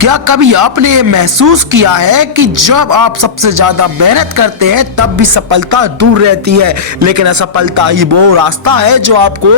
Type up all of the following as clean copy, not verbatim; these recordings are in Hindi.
क्या कभी आपने ये महसूस किया है कि जब आप सबसे ज्यादा मेहनत करते हैं तब भी सफलता दूर रहती है, लेकिन असफलता ही वो रास्ता है जो आपको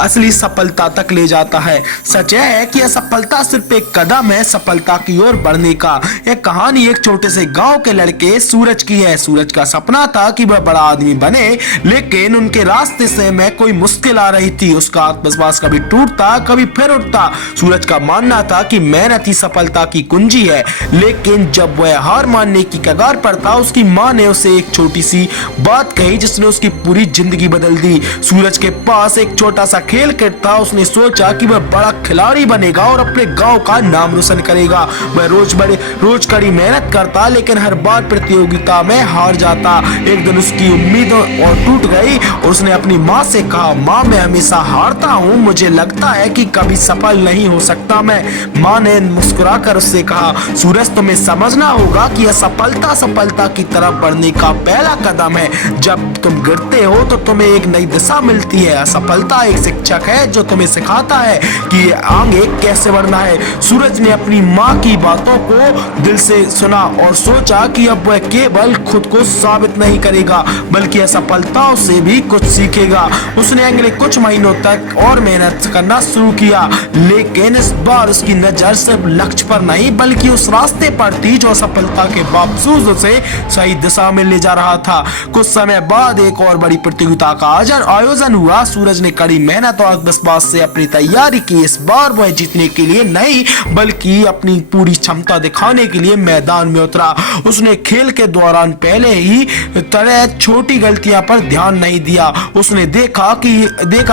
असली सफलता तक ले जाता है। सच है कि असफलता सिर्फ एक कदम है सफलता की ओर बढ़ने का। यह कहानी एक छोटे से गांव के लड़के सूरज की है। सूरज का सपना था कि वह बड़ा आदमी बने, लेकिन उनके रास्ते से में कोई मुश्किल आ रही थी। उसका आत्मविश्वास कभी टूटता कभी फिर उठता। सूरज का मानना था कि मेहनत ही सफलता की कुंजी है, लेकिन जब वह हार मानने की कगार पर था, उसकी मां ने उसे एक छोटी सी बात कही जिसने उसकी पूरी जिंदगी बदल दी। सूरज के पास एक छोटा सा खेल किट था। उसने सोचा कि वह बड़ा खिलाड़ी बनेगा और अपने गांव का नाम रोशन करेगा। वह रोज कड़ी मेहनत करता, लेकिन हर बार प्रतियोगिता में हार जाता। एक दिन उसकी उम्मीद और टूट गई और उसने अपनी माँ से कहा, माँ मैं हमेशा हारता हूँ, मुझे लगता है कि कभी सफल नहीं हो सकता मैं। माँ ने मुस्कुराकर उससे कहा, सूरज तुम्हें समझना होगा कि असफलता सफलता की तरफ बढ़ने का पहला कदम है। जब तुम गिरते हो तो तुम्हें एक नई दिशा मिलती है। असफलता एक शिक्षक है जो तुम्हें सिखाता है कि आगे कैसे बढ़ना है। सूरज ने अपनी माँ की बातों को दिल से सुना और सोचा कि अब वह केवल खुद को साबित नहीं करेगा बल्कि असफलताओं से भी कुछ सीखेगा। उसने अगले कुछ महीनों तक और मेहनत करना शुरू किया, लेकिन इस बार उसकी नजर सिर्फ लक्ष्य पर नहीं बल्कि उस रास्ते पर थी जो असफलता के बावजूद उसे सही दिशा में ले जा रहा था। कुछ समय बाद एक और बड़ी प्रतियोगिता का आयोजन हुआ। सूरज ने कड़ी मेहनत और विश्वास से अपनी तैयारी की। इस बार वह जीतने के लिए नहीं बल्कि अपनी पूरी क्षमता दिखाने के लिए मैदान में उतरा। उसने खेल के दौरान पहले ही तरह छोटी गलतियां पर ध्यान नहीं दिया। उसने देखा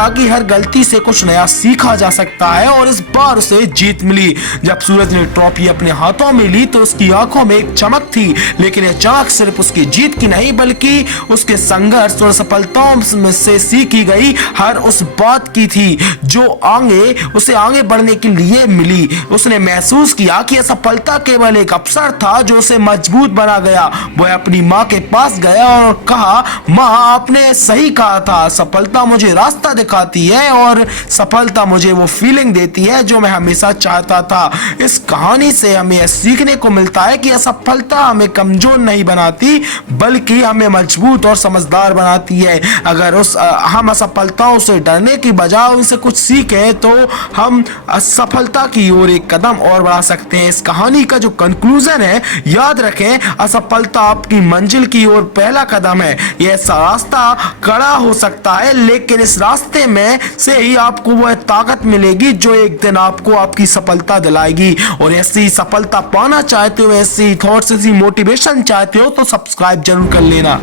कि हर गलती से कुछ नया सीखा जा सकता है और इस बार उसे जीत मिली। जब सूरज ने ट्रॉफी अपने हाथों में ली तो उसकी आंखों में एक चमक थी, लेकिन यह चमक सिर्फ उसकी जीत की नहीं बल्कि उसके संघर्ष और सफलताओं में से सीखी गई हर उस बात की थी जो उसे आगे बढ़ने के लिए मिली। उसने महसूस किया कि असफलता केवल एक अवसर था जो उसे मजबूत बना गया। वह अपनी माँ के पास गया और कहा, माँ आपने सही कहा था, सफलता मुझे रास्ता दिखाती है और सफलता मुझे वो फीलिंग देती है जो मैं हमेशा चाहता था। इस कहानी से हमें सीखने को मिलता है कि असफलता हमें कमजोर नहीं बनाती बल्कि हमें मजबूत और समझदार बनाती है। अगर हम असफलताओं से डरने की बजाय उनसे कुछ सीखें तो हम असफलता की ओर एक कदम और बढ़ा सकते हैं। इस कहानी का जो कंक्लूजन है, याद रखें असफलता आपकी मंजिल की ओर पहला कदम है। यह रास्ता कड़ा हो सकता है, लेकिन इस रास्ते में से ही आपको वह ताकत मिलेगी जो एक दिन आपको आपकी सफलता दिलाएगी। और ऐसी सफलता पाना चाहते हो, ऐसी थॉट्स, ऐसी मोटिवेशन चाहते हो तो सब्सक्राइब जरूर कर लेना।